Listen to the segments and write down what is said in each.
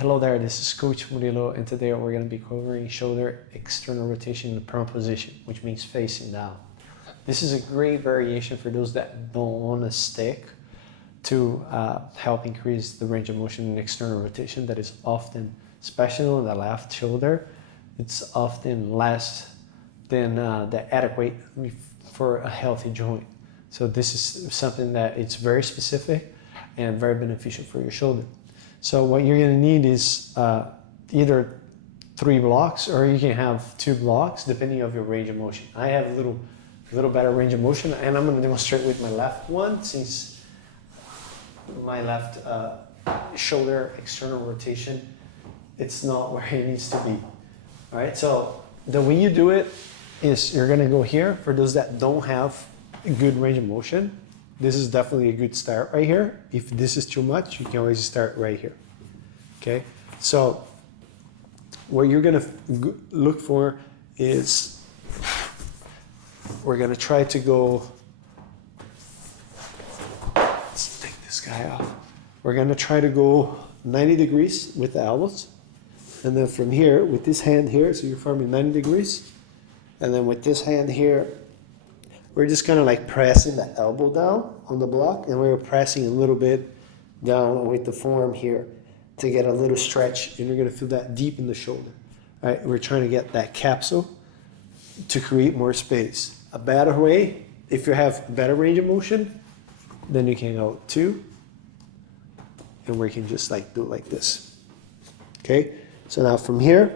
Hello there, this is Coach Murilo, and today we're going to be covering shoulder external rotation in the prone position, which means facing down. This is a great variation for those that don't want to stick to help increase the range of motion in external rotation that is often, especially on the left shoulder, it's often less than the adequate for a healthy joint. So this is something that it's very specific and very beneficial for your shoulder. So what you're going to need is either 3 blocks, or you can have 2 blocks depending on your range of motion. I have a little better range of motion, and I'm going to demonstrate with my left one since my left shoulder external rotation, it's not where it needs to be. All right, so the way you do it is you're going to go here. For those that don't have a good range of motion, this is definitely a good start right here. If this is too much, you can always start right here. Okay, so what you're gonna look for is, we're gonna try to go, let's take this guy off. We're gonna try to go 90 degrees with the elbows. And then from here, with this hand here, so you're forming 90 degrees. And then with this hand here, we're just kind of like pressing the elbow down on the block, and we're pressing a little bit down with the forearm here to get a little stretch, and you're going to feel that deep in the shoulder. All right, we're trying to get that capsule to create more space. A better way, if you have better range of motion, then you can go 2, and we can just like do it like this. Okay, so now from here,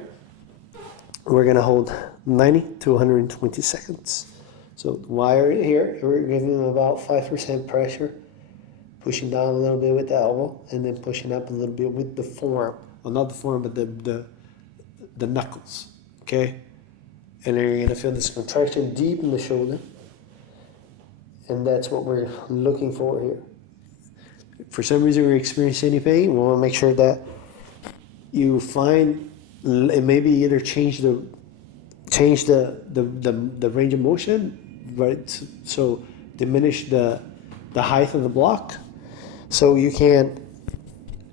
we're going to hold 90 to 120 seconds. So wire it here, we're giving them about 5% pressure, pushing down a little bit with the elbow, and then pushing up a little bit with the forearm. Well, not the forearm, but the knuckles, okay? And then you're gonna feel this contraction deep in the shoulder, and that's what we're looking for here. For some reason we're experiencing any pain, we wanna make sure that you find, and maybe either change the range of motion, right? So diminish the height of the block, so you can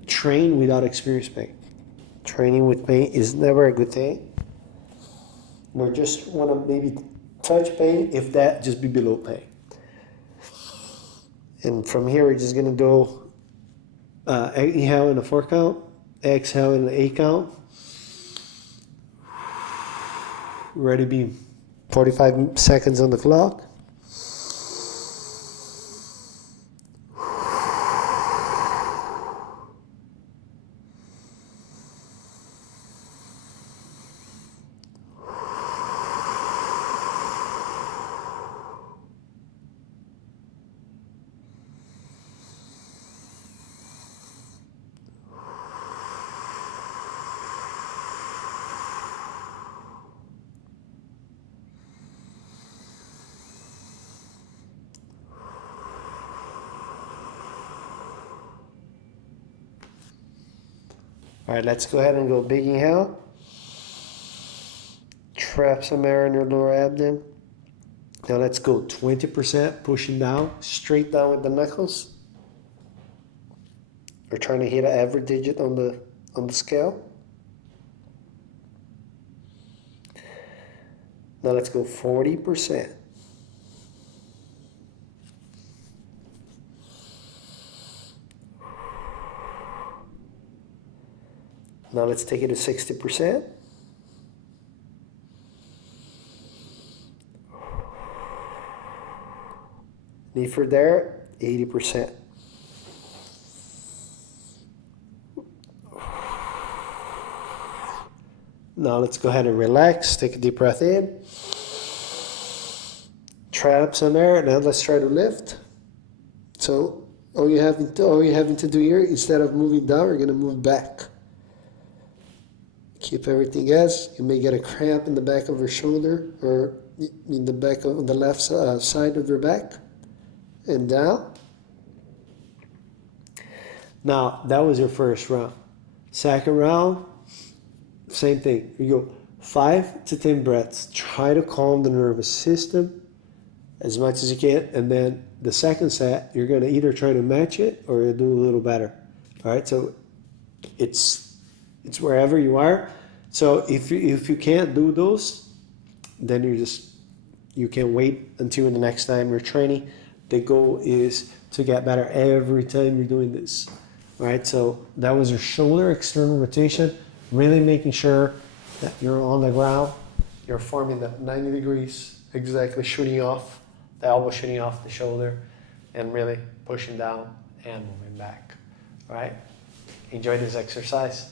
train without experiencing pain. Training with pain is never a good thing. We just want to maybe touch pain, if that, just be below pain. And from here, we're just gonna go inhale in a 4 count, exhale in an 8 count. Ready, be 45 seconds on the clock. All right, let's go ahead and go big inhale. Trap some air in your lower abdomen. Now let's go 20%, pushing down, straight down with the knuckles. We're trying to hit every digit on the scale. Now let's go 40%. Now let's take it to 60%. Need for there, 80%. Now let's go ahead and relax. Take a deep breath in. Trap some air. Now let's try to lift. So all you're having to do here, instead of moving down, you're gonna move back. Keep everything as. You may get a cramp in the back of your shoulder, or in the back of the left side of your back, and down. Now that was your first round. Second round, same thing. You go 5 to 10 breaths. Try to calm the nervous system as much as you can, and then the second set, you're going to either try to match it or do a little better. All right, so it's It's wherever you are. So if you can't do those, then you can wait until the next time you're training. The goal is to get better every time you're doing this. All right, so that was your shoulder external rotation, really making sure that you're on the ground, you're forming that 90 degrees, exactly shooting off, the elbow shooting off the shoulder, and really pushing down and moving back. All right, enjoy this exercise.